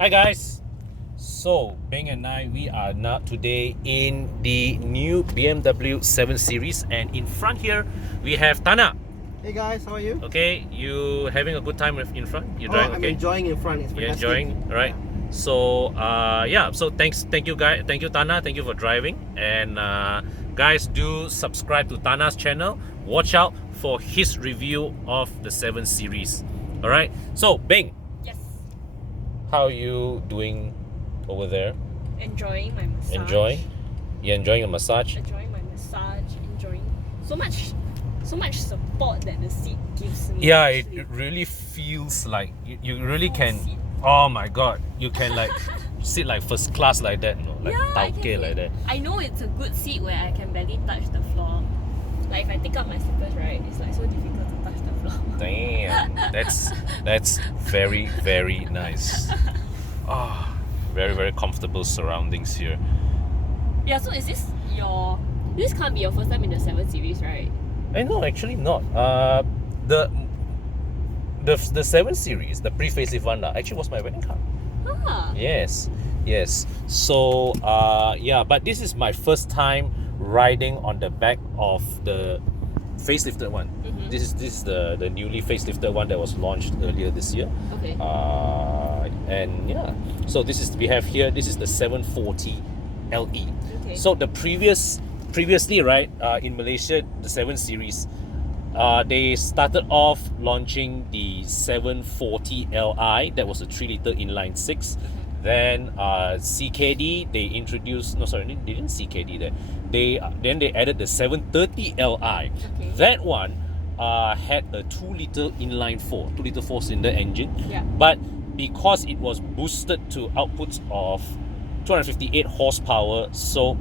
Hi guys, so Beng and I, we are now today in the new BMW 7 Series, and in front here we have Thana. Hey guys, how are you? Okay, you having a good time in front? You're driving, I'm okay? enjoying in front. It's You're fantastic. enjoying, right? So yeah, so thank you guys, thank you Thana, thank you for driving, and guys, do subscribe to Thana's channel. Watch out for his review of the 7 Series. All right, so Beng, Yes. how are you doing over there? Enjoying my massage. You're enjoying a massage? Enjoying my massage. Enjoying so much support that the seat gives me. Yeah, actually. it really feels like you really Full can. seat. Oh my god, you can like sit like first class like that, you know, like Yeah, I tauke can like that. I know it's a good seat where I can barely touch the floor. Like if I take out my slippers, right, it's like so difficult to touch the floor. Damn, that's very nice. Ah, very comfortable surroundings here. Yeah. So is this your? This can't be your first time in the 7 Series, right? No, actually not. The 7 Series, the pre-facelift one, actually was my wedding car. Ah. Yes. So yeah, but this is my first time riding on the back of the facelifted one. Mm-hmm. This is the newly facelifted one that was launched earlier this year. Okay. And yeah, so we have here. This is the 740LE. Okay. So the previously, right, in Malaysia, the 7 Series, they started off launching the 740Li. That was a 3-liter inline 6. Then CKD, they introduced, no sorry, they didn't CKD that. Then they added the 730Li. Okay. That one had a 2-liter inline 4, 2-liter 4-cylinder engine. Yeah. But because it was boosted to outputs of 258 horsepower, so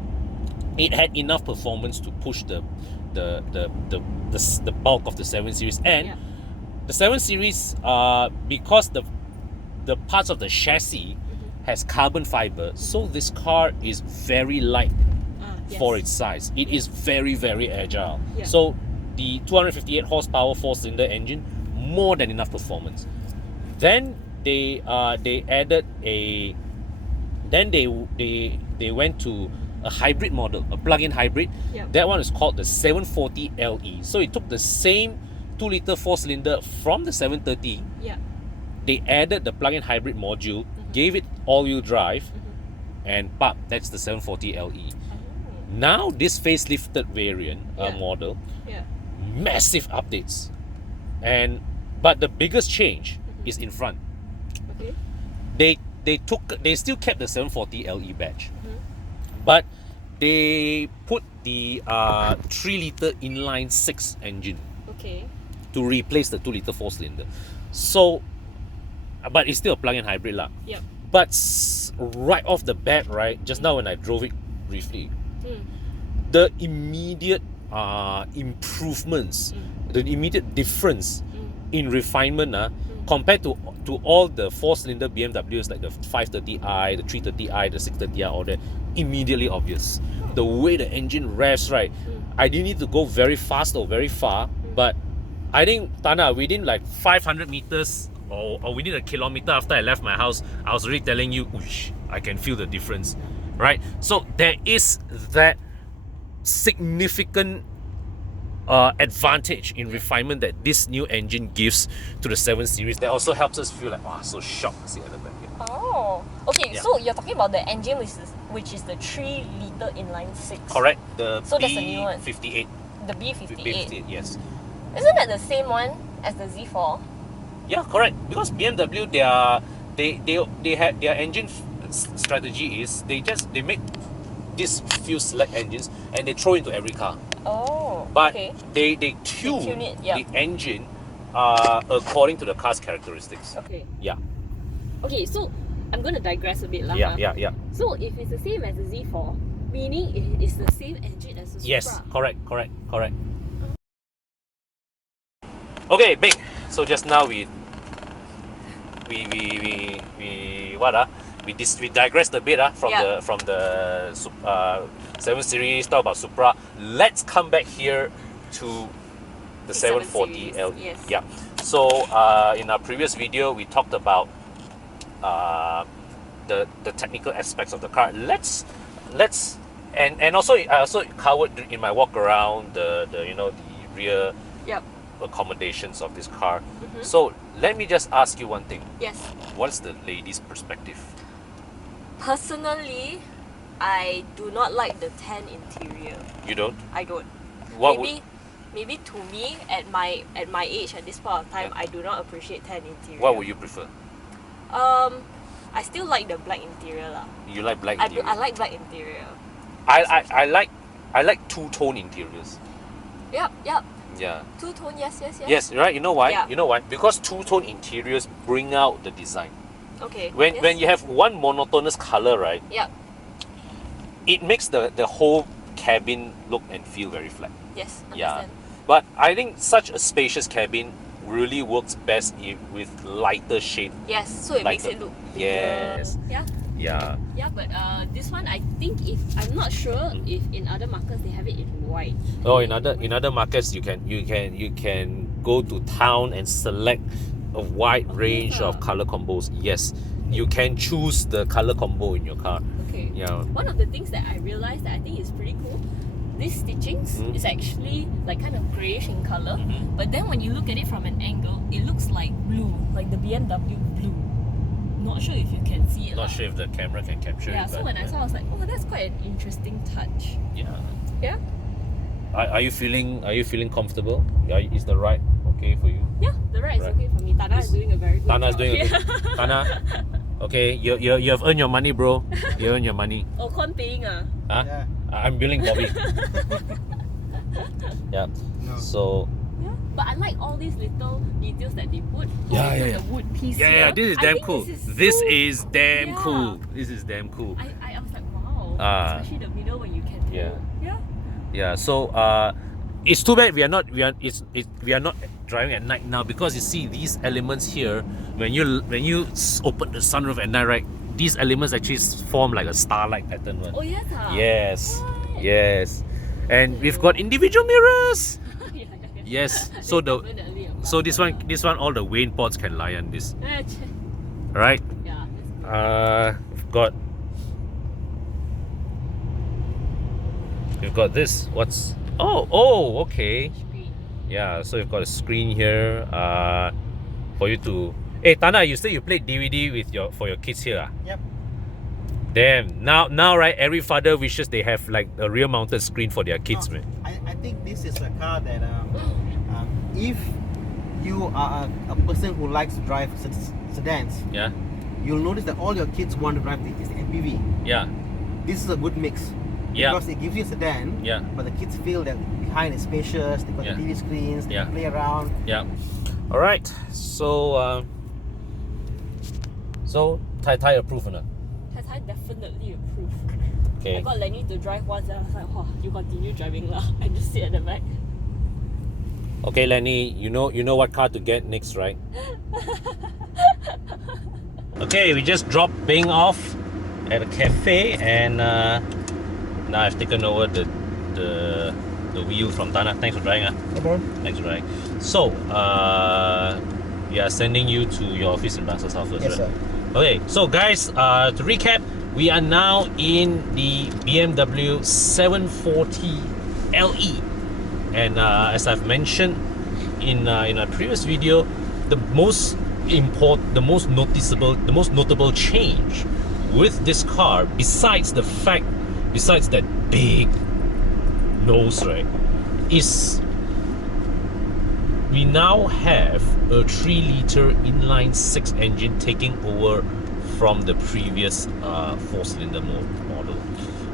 it had enough performance to push the bulk of the 7 Series. And Yeah. the 7 Series, because the parts of the chassis has carbon fiber, so this car is very light Yes. for its size. It is very agile. Yeah. So the 258 horsepower 4-cylinder engine, more than enough performance. Then they added a, then they went to a hybrid model, a plug-in hybrid. Yep. That one is called the 740LE. So it took the same 2-liter 4-cylinder from the 730. Yeah. They added the plug-in hybrid module, gave it all-wheel drive, and pop, that's the 740LE. Now this facelifted variant Yeah. model, Yeah. massive updates, but the biggest change is in front. Okay. They still kept the 740LE badge, but they put the 3-liter inline 6 engine Okay. to replace the 2-liter 4-cylinder. So, but it's still a plug-in hybrid lah. Yep. But right off the bat, right, just now when I drove it briefly, the immediate improvements, the immediate difference in refinement compared to all the 4-cylinder BMWs like the 530i, the 330i, the 630i, all that, immediately obvious. The way the engine revs, right, I didn't need to go very fast or very far, but I think, Thana, within like 500 meters or within a kilometer after I left my house, I was already telling you, whoosh, I can feel the difference, right? So there is that significant advantage in refinement that this new engine gives to the 7 Series. That also helps us feel like, wow, so shocked to see at the back here. Oh, okay. Yeah. So you're talking about the engine, which is the 3-liter inline 6. Correct. The So that's a new one. B58. The B58. B58, yes. Isn't that the same one as the Z4? Yeah, correct. Because BMW, they have their engine strategy is they make these few select engines and they throw into every car. Oh, But okay. they tune it, yeah. the engine according to the car's characteristics. Okay. Yeah. Okay, so I'm going to digress a bit. Yeah. So if it's the same as the Z4, meaning it is the same engine as the Supra. Yes, correct. Okay, Beng. So just now we digressed a bit from Yeah. the 7 Series, talk about Supra. Let's come back here to the 740LE. Yes. Yeah. So in our previous video, we talked about the technical aspects of the car. Let's and also I also covered in my walk around the the rear Yep. accommodations of this car. So let me just ask you one thing. Yes. What's the lady's perspective? Personally, I do not like the tan interior. You don't? I don't. What Maybe to me at my age at this point of time, Yeah. I do not appreciate tan interior. what would you prefer? I still like the black interior lah. You like black I interior? like black interior. I like two-tone interiors. Yep. Yeah. Two-tone, yes. Yes, right. You know why? Yeah. You know why? Because two-tone interiors bring out the design. Okay. When yes. when you have one monotonous color, right, Yep. it makes the whole cabin look and feel very flat. Yes. Yeah. Understand. But I think such a spacious cabin really works best with lighter shade. Yes. So it makes Lighter. it look bigger. Yes. Yeah. Yeah. Yeah, but this one I think I'm not sure if in other markets they have it in white. Oh, in other markets you can go to town and select a wide range of color combos. Yes, you can choose the color combo in your car. Okay. Yeah. One of the things that I realized that I think is pretty cool, these stitchings is actually like kind of greyish in color, but then when you look at it from an angle, it looks like blue, like the BMW blue. Not sure if you can see it. Not lah. sure if the camera can capture Yeah, it. so but when I saw, I was like, oh, that's quite an interesting touch. yeah. Yeah? Are you feeling comfortable? Is the ride okay for you? Yeah, the ride is Right. okay for me. Thana is doing a very good Thana's job. doing a good. Thana, okay, you have earned your money, bro. You earned your money. Oh, Con paying ah? Huh? Yeah. I'm billing Bobby. Yeah. No. So Yeah, but I like all these little details that they put. Yeah, They put yeah. the wood piece yeah, here. this is I damn think cool. This is so- damn Yeah. cool. This is damn cool. I was like, wow. Ah. Especially the middle when you can. Yeah. Yeah. Yeah. So it's too bad we are not driving at night now, because you see these elements here when you open the sunroof at night, right? These elements actually form like a starlight pattern one. Oh yes. Ah. Yes. What? Yes. And we've got individual mirrors. yeah. Yes. So Definitely a so this plus. one all the Wayne pods can lie on this. Yeah. Right? That's good. We've got this. What's okay. Screen. Yeah, so you've got a screen here for you to. Hey Thana, you say you played DVD for your kids here. Ah? Yep. Damn. Now right, every father wishes they have like a rear mounted screen for their kids, man. I think this is a car that if you are a person who likes to drive sedans, Yeah. you'll notice that all your kids want to drive this MPV. Yeah. This is a good mix. Yeah. Because it gives you a sedan, Yeah. but the kids feel that behind is spacious, they've got Yeah. the TV screens, they Yeah. can play around. Yeah. All right. So Tai approve or not? I definitely approve. Okay. I got Lenny to drive once and I was like, wow, you continue driving lah. I just sit at the back. Okay, Lenny, you know what car to get next, right? Okay, we just dropped Beng off at a cafe, and now I've taken over the wheel from Thana. Thanks for driving. No problem. Thanks for driving. So, we are sending you to your office in Bangsar South first, Yes, right? sir. Okay, so guys, to recap, we are now in the BMW 740Le, and as I've mentioned in a previous video, the most notable change with this car, besides that big nose, right, is we now have a 3-liter inline 6 engine taking over from the previous 4-cylinder model.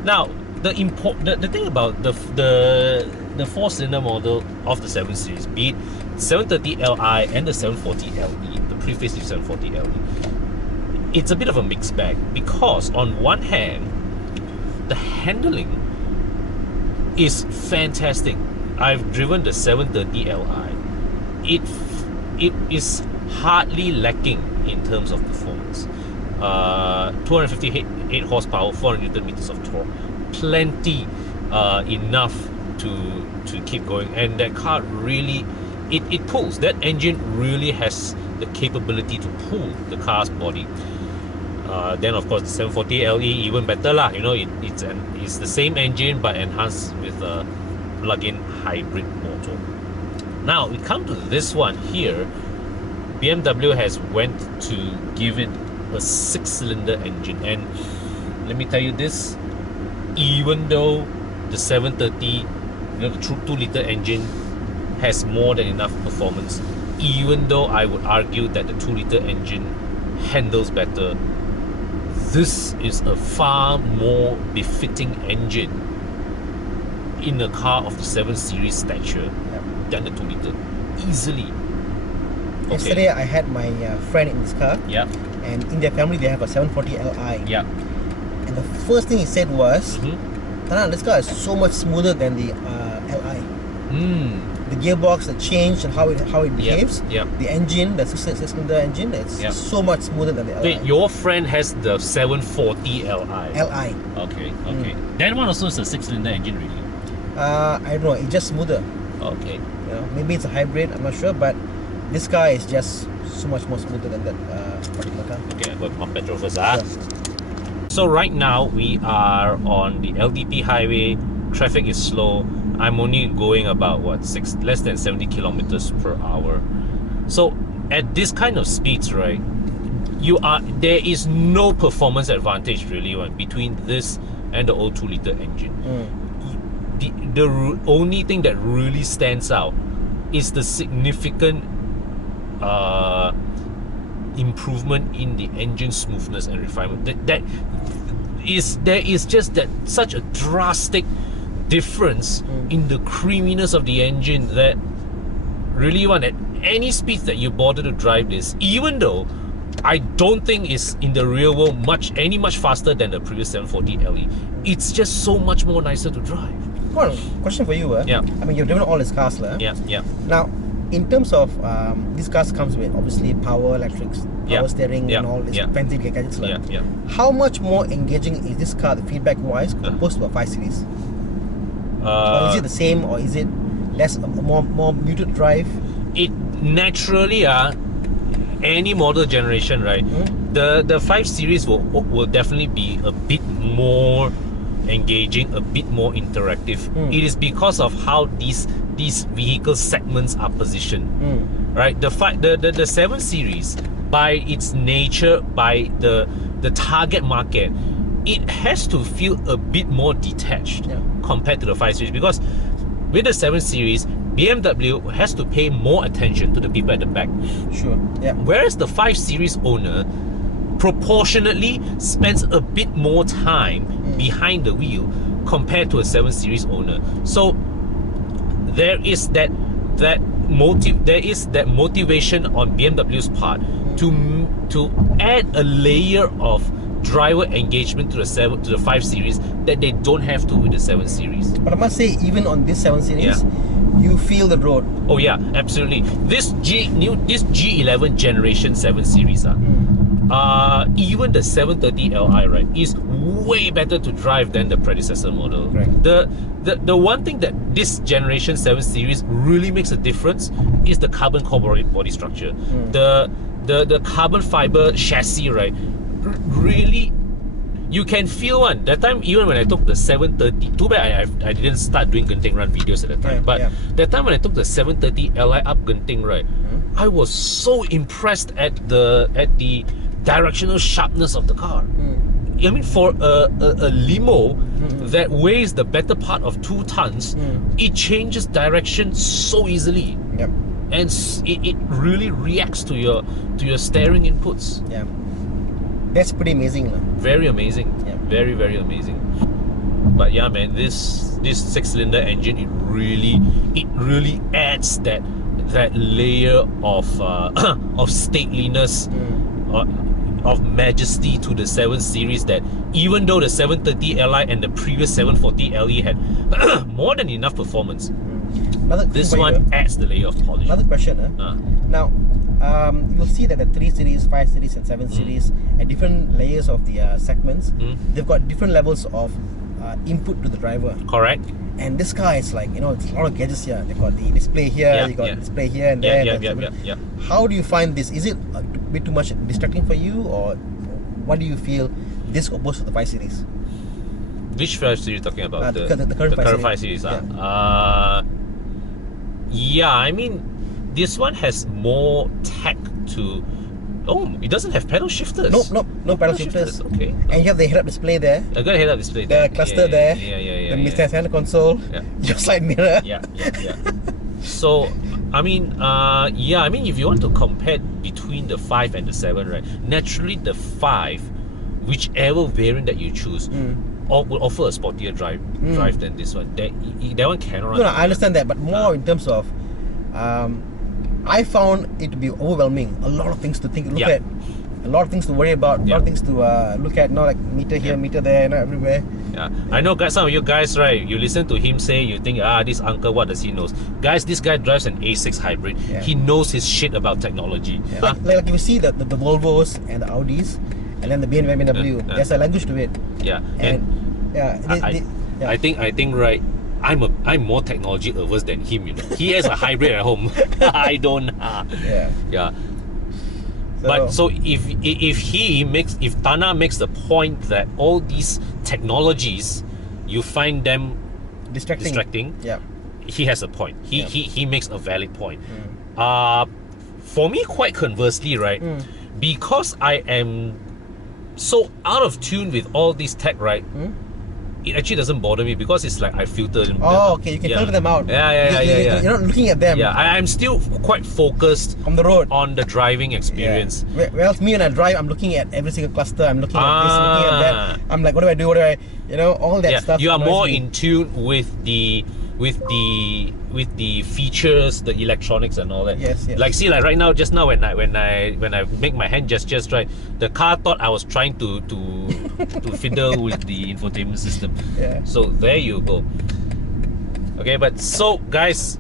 Now, the thing about the 4-cylinder model of the 7 Series, be it 730Li and the 740Le, the pre-facelift 740Le, it's a bit of a mixed bag, because on one hand, the handling is fantastic. I've driven the 730Li. It is hardly lacking in terms of performance. 258 horsepower, 400 Newton meters of torque, plenty enough to keep going. And that car really, it pulls. That engine really has the capability to pull the car's body. Then of course the 740Le even better lah. You know, it's the same engine but enhanced with a plug-in hybrid motor. Now we come to this one here. BMW has went to give it a 6-cylinder engine, and let me tell you this, even though the 730, you know, the 2-liter engine has more than enough performance, even though I would argue that the 2-liter engine handles better, this is a far more befitting engine in a car of the 7 Series stature than the 2-liter, easily. Yesterday I had my friend in this car, Yeah. and in their family they have a 740Li. Yeah. And the first thing he said was, Thana, this car is so much smoother than the Li. The gearbox, the change, and how it behaves. Yep. The engine, the 6-cylinder engine, it's so much smoother than the Li. Wait, your friend has the 740Li. Li. Okay. That one also is a 6-cylinder engine, really. I don't know. It's just smoother. Okay. You know, maybe it's a hybrid. I'm not sure, but this car is just so much more smoother than that particular car. Okay, I'll put on petrol first. So right now we are on the LDP highway. Traffic is slow. I'm only going about less than 70 kilometers per hour. So at this kind of speeds, right, there is no performance advantage really between this and the old 2-liter engine. The only thing that really stands out is the significant improvement in the engine smoothness and refinement. There is just that such a drastic difference in the creaminess of the engine that really, at any speeds that you bother to drive this, even though I don't think it's in the real world much faster than the previous 740Le, it's just so much more nicer to drive. Well, question for you. Yeah. I mean, you've driven all these cars. Yeah. Now, in terms of these cars comes with obviously power electrics, power steering, and all these fancy gadgets. Yeah. How much more engaging is this car, the feedback wise, opposed to a 5 Series? Or is it the same, or is it less, more muted drive? It naturally, any model generation, right? The 5 Series will definitely be a bit more engaging, a bit more interactive. It is because of how these vehicle segments are positioned, right? The 7 Series, by its nature, by the target market, it has to feel a bit more detached compared to the 5 Series, because with the 7 Series, BMW has to pay more attention to the people at the back. Sure. Yeah. Whereas the 5 Series owner proportionately spends a bit more time behind the wheel compared to a 7 Series owner. So there is that motivation on BMW's part to add a layer of driver engagement to the 5 Series that they don't have to with the 7 Series. But I must say, even on this 7 Series, you feel the road. Oh yeah, absolutely. This G11 generation 7 Series, even the 730Li, right, is way better to drive than the predecessor model. Right. The one thing that this generation 7 Series really makes a difference is the carbon core body structure. The carbon fiber chassis, right, really, you can feel one. That time, even when I took the 730, too bad I didn't start doing Genting Run videos at that time. But that time when I took the 730Li up Genting, right, I was so impressed at the directional sharpness of the car. I mean, for a limo that weighs the better part of 2 tons, it changes direction so easily. Yep. And it really reacts to your steering inputs. Yeah. That's pretty amazing. Very amazing. Yeah. Very, very amazing. But yeah, man, this 6-cylinder engine, it really adds that layer of stateliness, of majesty to the 7 Series, that even though the 730Li and the previous 740Le had more than enough performance, this one adds the layer of polish. Another question. Now, you'll see that the 3 Series, 5 Series and 7 Series at different layers of the segments, they've got different levels of input to the driver. Correct. And this car is like, it's a lot of gadgets here. They've got the display here, you got display here and there. Yeah. How do you find this? Is it a bit too much distracting for you, or what do you feel this opposed to the 5 Series? Which 5 Series you're talking about? The current 5 Series. Yeah. Yeah, I mean, this one has more tech to. Oh, it doesn't have pedal shifters. No pedal shifters. Okay. And you have the head-up display there. I got a head-up display there. The cluster there. Yeah. The Mr. Center console. Yeah. Your side mirror. Yeah. So, I mean, if you want to compare between the 5 and the 7, right? Naturally, the 5, whichever variant that you choose, will offer a sportier drive than this one. That one cannot run. No, I understand that, but more in terms of, I found it to be overwhelming. A lot of things to look at, a lot of things to worry about, a lot of things to look at. Not like meter here, meter there, everywhere. Yeah, I know, guys. Some of you guys, right? You listen to him say, you think, this uncle, what does he knows? Guys, this guy drives an A6 hybrid. Yeah. He knows his shit about technology. Yeah. Like you see the Volvos and the Audis, and then the BMW. There's a language to it. Yeah, and I think right. I'm more technology averse than him. You know, he has a hybrid at home. I don't. Yeah. But so if Thana makes the point that all these technologies, you find them distracting. Yeah. He has a point. He makes a valid point. For me, quite conversely, right? Because I am so out of tune with all these tech, right? It actually doesn't bother me because it's like I filter them. Oh, okay, you can filter them out. Yeah. You're not looking at them. Yeah, I'm still quite focused on the road, on the driving experience. Yeah. Whereas me when I drive, I'm looking at every single cluster. I'm looking at this, looking at that. I'm like, what do I do? All that stuff. You are more in tune with the features, the electronics and all that. Yes. Like see, like right now, just now when I make my hand gestures, right, the car thought I was trying to fiddle with the infotainment system. Yeah. So there you go. Okay, but so guys,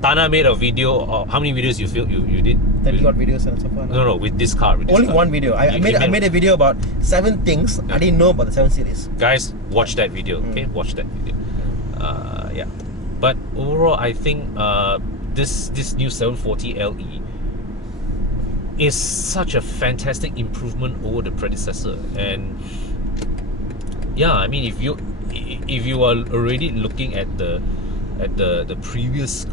Thana made a video. How many videos you feel you did? 30 odd videos and so far. No, with this car. Only one video. I made a video about 7 things I didn't know about the 7 Series. Guys, watch that video. Okay, watch that video. Yeah. But overall, I think this new 740Le is such a fantastic improvement over the predecessor. And yeah, I mean, if you are already looking at the previous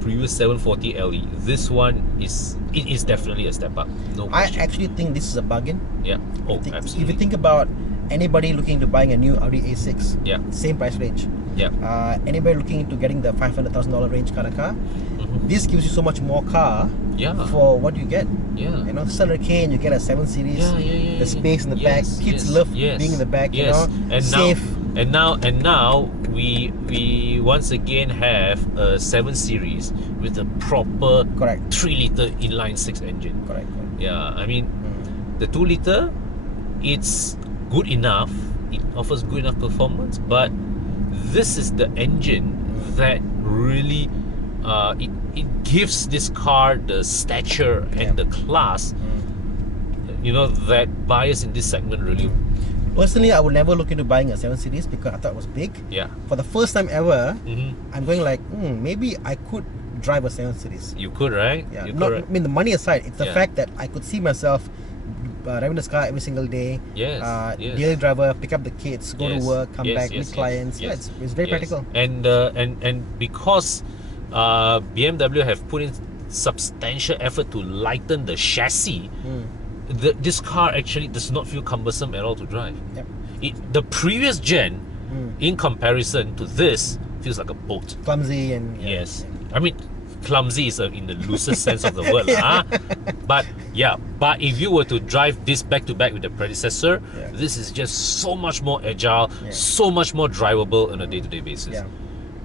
740Le, this one is definitely a step up. No question. I actually think this is a bargain. Yeah. Oh, absolutely. If you think about anybody looking to buying a new Audi A6, same price range. Yeah. Anybody looking into getting the $500,000 range kind of car, this gives you so much more car for what you get. Yeah. You know, 600K and you get a 7 Series. Yeah. The space in the back. Kids love being in the back. You know, and safe. Now we once again have a 7 Series with a proper 3-liter inline 6 engine. Correct. Yeah. I mean, the 2-liter, it's good enough. It offers good enough performance, but this is the engine that really it gives this car the stature and the class, you know, that buyers in this segment really. Personally, I would never look into buying a 7 Series because I thought it was big. Yeah. For the first time ever, I'm going like, maybe I could drive a 7 Series. You could, right? Yeah. You Not, could, right? I mean, the money aside, it's the fact that I could see myself driving this car every single day. Yes. Daily driver, pick up the kids, go to work, come back, meet clients. Yeah, it's very practical. And because BMW have put in substantial effort to lighten the chassis, this car actually does not feel cumbersome at all to drive. Yep. The previous gen, in comparison to this, feels like a boat. Clumsy and yes. I mean, clumsy is in the loosest sense of the word, But if you were to drive this back to back with the predecessor, this is just so much more agile, so much more drivable on a day-to-day basis.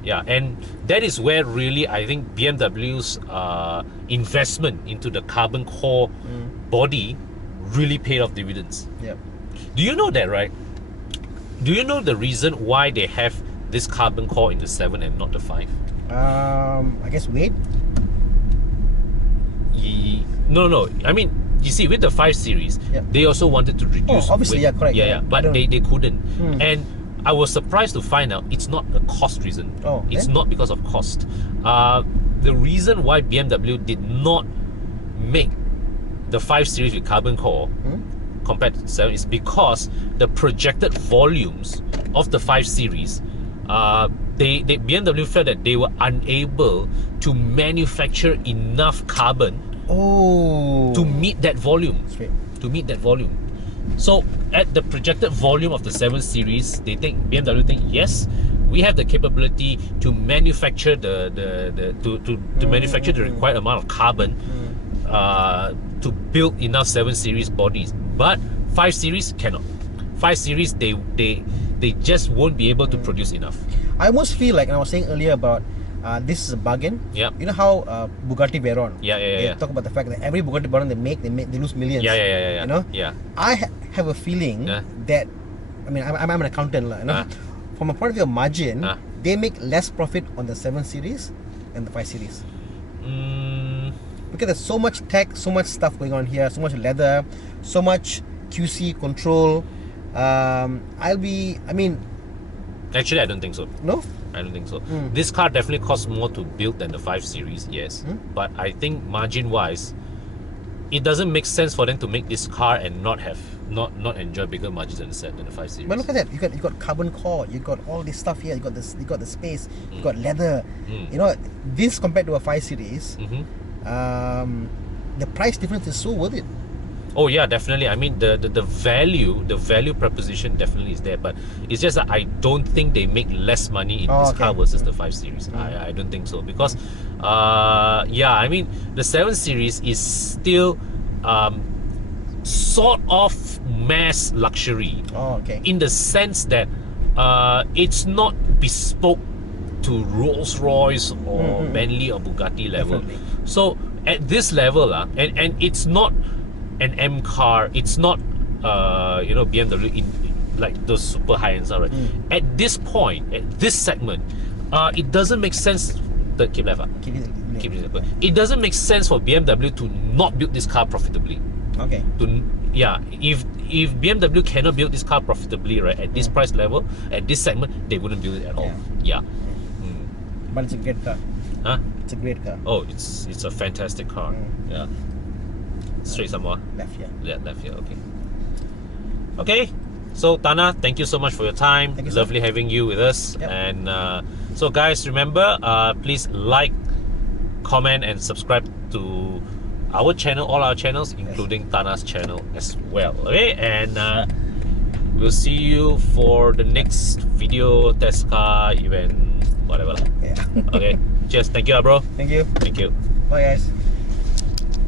Yeah, and that is where really I think BMW's investment into the carbon core body really paid off dividends. Do you know that, right? Do you know the reason why they have this carbon core in the 7 and not the 5? I guess weight. No. I mean, you see, with the 5 Series, they also wanted to reduce. Obviously, weight. correct. But they couldn't. And I was surprised to find out it's not a cost reason. It's not because of cost. The reason why BMW did not make the 5 Series with carbon core compared to the 7 is because the projected volumes of the 5 Series, BMW felt that they were unable to manufacture enough carbon to meet that volume. Straight. To meet that volume. So at the projected volume of the 7 Series, BMW think yes, we have the capability to manufacture to manufacture the required amount of carbon to build enough 7 Series bodies. But 5 Series cannot. 5 Series they just won't be able to produce enough. I almost feel like, and I was saying earlier about this is a bargain. Yep. You know how Bugatti Veyron? They Yeah. talk about the fact that every Bugatti Veyron they lose millions. Yeah. You know? Yeah. I have a feeling that, I mean, I'm an accountant, you know? From a point of view of margin, they make less profit on the 7 Series than the 5 Series. Because there's so much tech, so much stuff going on here, so much leather, so much QC control. Actually, I don't think so. No? I don't think so. This car definitely costs more to build than the 5 Series, yes. But I think margin-wise, it doesn't make sense for them to make this car and not enjoy bigger margins than the 5 Series. But look at that, you got carbon core, you got all this stuff here, you got the space, you got leather. You know, this compared to a 5 Series, the price difference is so worth it. Oh yeah, definitely. I mean, the value proposition definitely is there, but it's just that I don't think they make less money in this car versus the 5 Series. I don't think so, because I mean, the 7 Series is still sort of mass luxury. In the sense that it's not bespoke to Rolls-Royce or Bentley or Bugatti level. Definitely. So at this level, and it's not an M car, it's not BMW in like those super high ends, right? At this point, at this segment, it doesn't make sense. Keep left. It doesn't make sense for BMW to not build this car profitably. If BMW cannot build this car profitably, right, at this price level, at this segment, they wouldn't build it at all. But it's a great car. It's a great car. Oh, it's a fantastic car. Yeah. Straight somewhere. Left here. Yeah, left here. Okay. So Thana, thank you so much for your time. Thank you, Lovely having you with us. Yep. And so guys, remember, please like, comment, and subscribe to our channel, all our channels, including Thana's channel as well. Okay, and we'll see you for the next video, test car, event, whatever. Yeah. Okay. Cheers. Thank you, bro. Thank you. Thank you. Bye, guys.